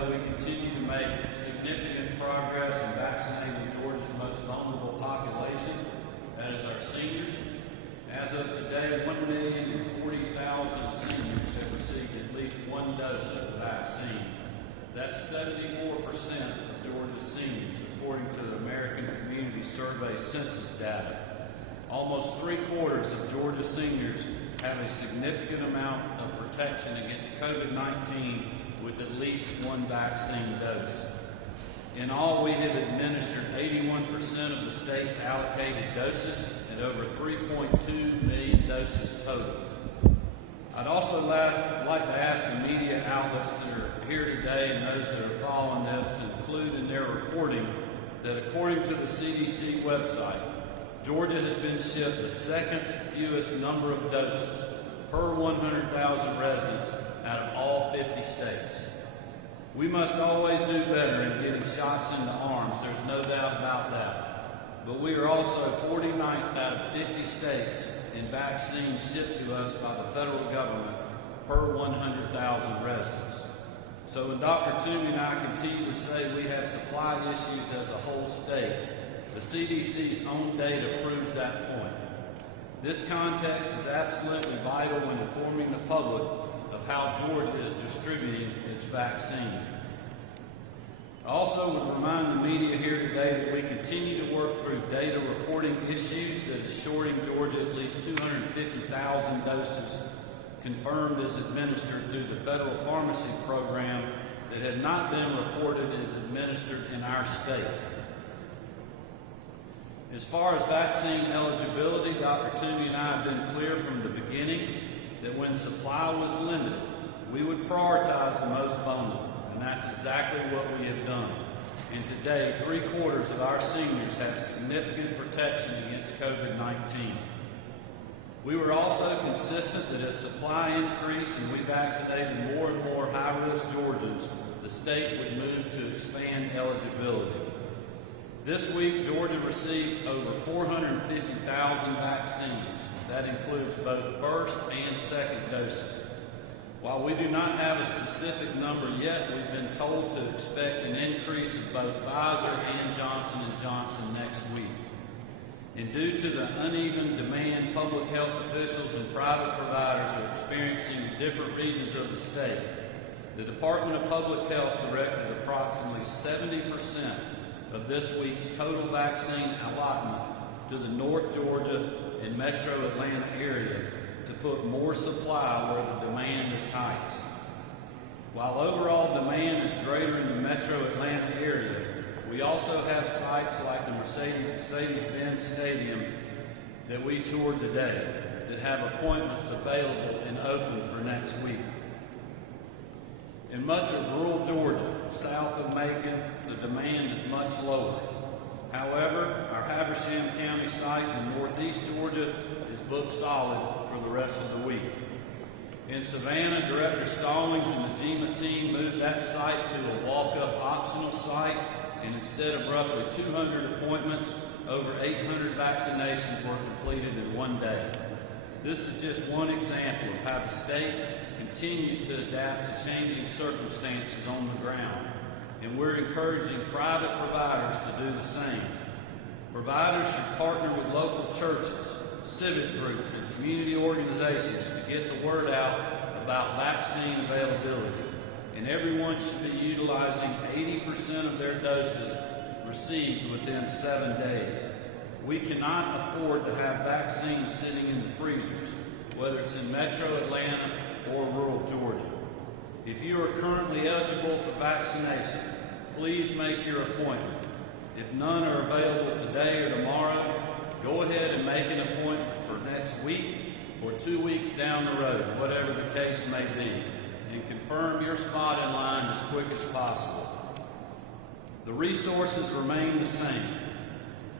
know, we continue to make significant progress in vaccinating Georgia's most vulnerable population, that is our seniors. As of today, 1,040,000 seniors have received at least one dose of the vaccine. That's 74% of Georgia's seniors, according to the American Community Survey census data. Almost 3/4 of Georgia seniors have a significant amount of protection against COVID-19 with at least one vaccine dose. In all, we have administered 81% of the state's allocated doses at over 3.2 million doses total. I'd also like to ask the media outlets that are here today and those that are following this to include in their reporting that according to the CDC website, Georgia has been shipped the second fewest number of doses per 100,000 residents out of all 50 states. We must always do better in getting shots in the arms, there's no doubt about that. But we are also 49th out of 50 states in vaccines shipped to us by the federal government per 100,000 residents. So when Dr. Toomey and I continue to say we have supply issues as a whole state, the CDC's own data proves that point. This context is absolutely vital when informing the public of how Georgia is distributing its vaccine. I also would remind the media here today that we continue to work through data reporting issues that is shorting Georgia at least 250,000 doses confirmed as administered through the federal pharmacy program that had not been reported as administered in our state. As far as vaccine eligibility, Dr. Toomey and I have been clear from the beginning that when supply was limited, we would prioritize the most vulnerable, and that's exactly what we have done. And today, 3/4 of our seniors have significant protection against COVID-19. We were also consistent that as supply increased and we vaccinated more and more high-risk Georgians, the state would move to expand eligibility. This week, Georgia received over 450,000 vaccines. That includes both first and second doses. While we do not have a specific number yet, we've been told to expect an increase of both Pfizer and Johnson & Johnson next week. And due to the uneven demand public health officials and private providers are experiencing in different regions of the state, the Department of Public Health directed approximately 70% of this week's total vaccine allotment to the North Georgia and Metro Atlanta area to put more supply where the demand is highest. While overall demand is greater in the Metro Atlanta area, we also have sites like the Mercedes-Benz Stadium that we toured today that have appointments available and open for next week. In much of rural Georgia, south of Macon, the demand is much lower. However, our Habersham County site in northeast Georgia is booked solid for the rest of the week. In Savannah, Director Stallings and the GEMA team moved that site to a walk-up optional site, and instead of roughly 200 appointments, over 800 vaccinations were completed in one day. This is just one example of how the state continues to adapt to changing circumstances on the ground, and we're encouraging private providers to do the same. Providers should partner with local churches, civic groups, and community organizations to get the word out about vaccine availability, and everyone should be utilizing 80% of their doses received within 7 days. We cannot afford to have vaccines sitting in the freezers, whether it's in Metro Atlanta or rural Georgia. If you are currently eligible for vaccination, please make your appointment. If none are available today or tomorrow, go ahead and make an appointment for next week or 2 weeks down the road, whatever the case may be, and confirm your spot in line as quick as possible. The resources remain the same.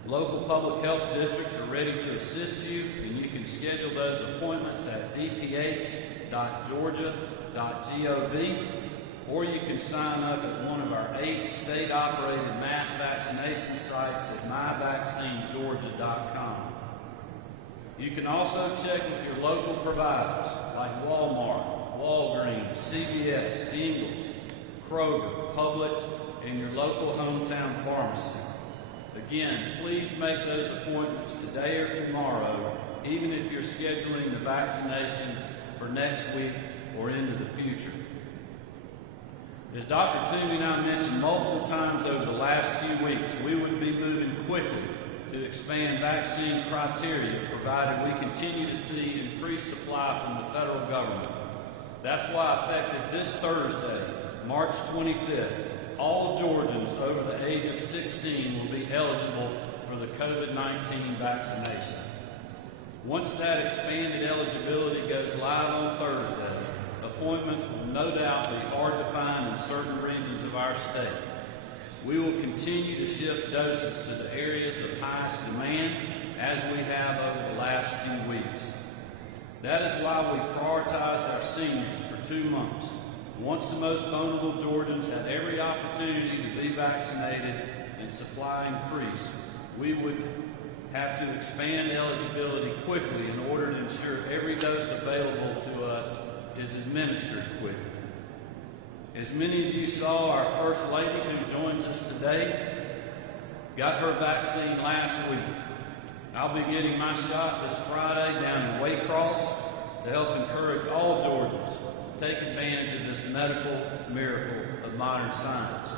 Local public health districts are ready to assist you, and you can schedule those appointments at dph.georgia.gov, or you can sign up at one of our 8 state-operated mass vaccination sites at myvaccinegeorgia.com. You can also check with your local providers like Walmart, Walgreens, CVS, Ingles, Kroger, Publix, and your local hometown pharmacy. Again, please make those appointments today or tomorrow, even if you're scheduling the vaccination for next week or into the future. As Dr. Toomey and I mentioned multiple times over the last few weeks, we would be moving quickly to expand vaccine criteria, provided we continue to see increased supply from the federal government. That's why, effective this Thursday, March 25th, all Georgians over the age of 16 will be eligible for the COVID-19 vaccination. Once that expanded eligibility goes live on Thursday, appointments will no doubt be hard to find in certain regions of our state. We will continue to shift doses to the areas of highest demand, as we have over the last few weeks. That is why we prioritized our seniors for 2 months. Once the most vulnerable Georgians had every opportunity to be vaccinated and supply increased, we would have to expand eligibility quickly in order to ensure every dose available to us is administered quickly. As many of you saw, our First Lady, who joins us today, got her vaccine last week. I'll be getting my shot this Friday down in Waycross to help encourage all Georgians to take advantage of this medical miracle of modern science.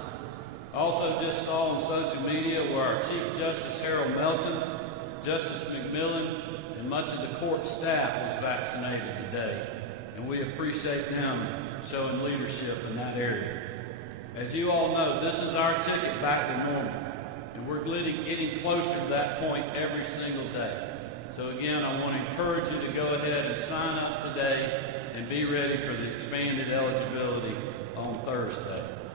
I also just saw on social media where our Chief Justice Harold Melton, Justice McMillan, and much of the court staff was vaccinated today, and we appreciate them showing leadership in that area. As you all know, this is our ticket back to normal, and we're getting closer to that point every single day. So again, I want to encourage you to go ahead and sign up today and be ready for the expanded eligibility on Thursday.